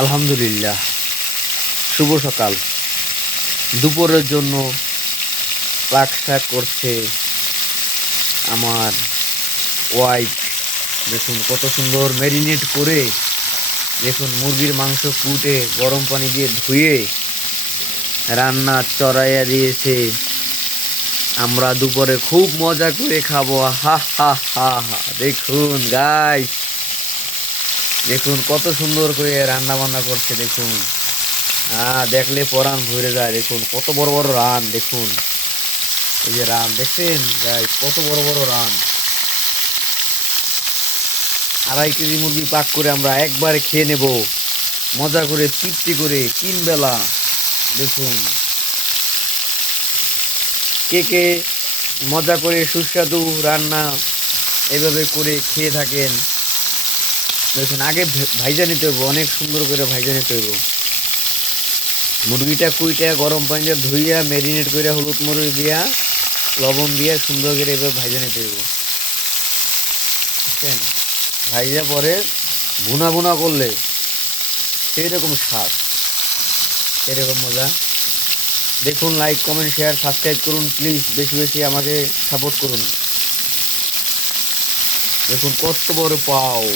আলহামদুলিল্লাহ, শুভ সকাল। দুপুরের জন্য পাক শাক করছে আমার ওয়াইফ। দেখুন কত সুন্দর ম্যারিনেট করে, দেখুন মুরগির মাংস কুটে গরম পানি দিয়ে ধুয়ে রান্না চড়াইয়া দিয়েছে। আমরা দুপুরে খুব মজা করে খাবো। হা হা হা হা। দেখুন গাইস, দেখুন কত সুন্দর করে রান্না বান্না করছে। দেখুন, দেখলে পরাণ ভরে যায়। দেখুন কত বড় বড় রান। দেখুন এই যে রান দেখছেন গাইস, কত বড় বড় রান। 2.5 কেজি মুরগি পাক করে আমরা একবারে খেয়ে নেব, মজা করে তৃপ্তি করে 3 বেলা। দেখুন কে কে মজা করে সুস্বাদু রান্না এভাবে করে খেয়ে থাকেন। দেখুন আগে ভাইজা নিতে হইব, অনেক সুন্দর করে ভাইজা নিতে হইব। মুরগিটা কুইটা গরম পানি দিয়ে ধুইয়া ম্যারিনেট করে হলুদ মরিচ দিয়া লবণ দিয়া সুন্দর করে এভাবে ভাইজা নিতে হইব। বুঝছেন? ভাইজা পরে ভুনা ভুনা করলে সেই রকম স্বাদ, সেরকম মজা। দেখুন, লাইক কমেন্ট শেয়ার সাবস্ক্রাইব করুন প্লিজ, বেশি বেশি আমাকে সাপোর্ট করুন। দেখুন কত বড় পাও।